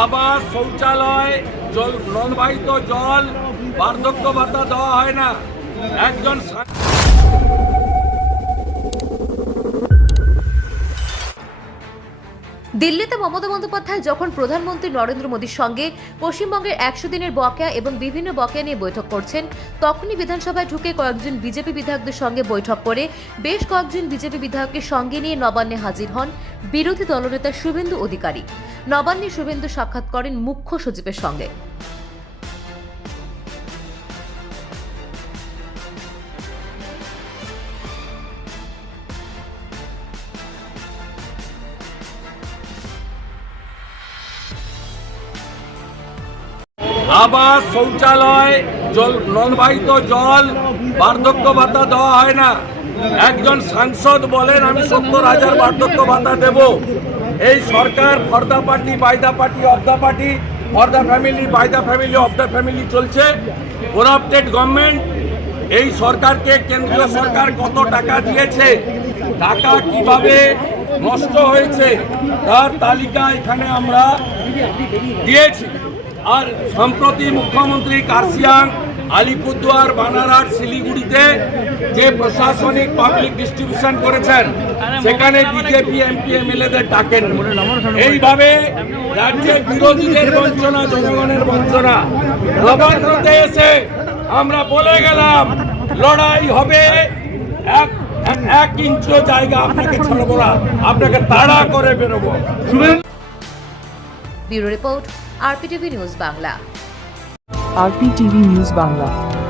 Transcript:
আবাস শৌচালয়, জল নলবাহিত জল, বার্ধক্য ভাতা দেওয়া হয় না। একজন দিল্লিতে মমতা বন্দ্যোপাধ্যায় যখন প্রধানমন্ত্রী নরেন্দ্র মোদীর সঙ্গে পশ্চিমবঙ্গের একশো দিনের বকেয়া এবং বিভিন্ন বকেয়া নিয়ে বৈঠক করছেন, তখনই বিধানসভায় ঢুকে কয়েকজন বিজেপি বিধায়কদের সঙ্গে বৈঠক করে বেশ কয়েকজন বিজেপি বিধায়ককে সঙ্গে নিয়ে নবান্নে হাজির হন বিরোধী দলনেতা শুভেন্দু অধিকারী। নবান্নে শুভেন্দু সাক্ষাৎ করেন মুখ্য সচিবের সঙ্গে। আবাস শৌচালয়, জল নলবাহিত জল, বার্ধক্য ভাতা দেওয়া হয় না। একজন সাংসদ বলেন, আমি সত্তর হাজার বার্ধক্য ভাতা দেব। এই সরকার for party by party of the party for the family by the family of the family চলছে। করাপ্টেড গভর্নমেন্ট এই সরকারকে কেন্দ্রীয় সরকার কত টাকা দিয়েছে, টাকা কীভাবে নষ্ট হয়েছে, তার তালিকা এখানে আমরা দিয়েছি। আর সম্প্রতি মুখ্যমন্ত্রী কার্সিয়াং আলিপুরদুয়ার বানারহাট শিলিগুড়িতে যে প্রশাসনিক পাবলিক ডিস্ট্রিবিউশন করেছেন, সেখানে বিজেপি এমপি এমএলএদের ডাকেন এইভাবে রাজ্যের বিরোধীদের বঞ্চনা, জনগণের বঞ্চনা নবান্নতে এসে আমরা বলে গেলাম, লড়াই হবে, এক, এক- ইঞ্চিও জায়গা আপনাকে ছাড়বো না আপনাকে তাড়া করে বেরোবো। Bureau report RPTV news Bangla RPTV news Bangla.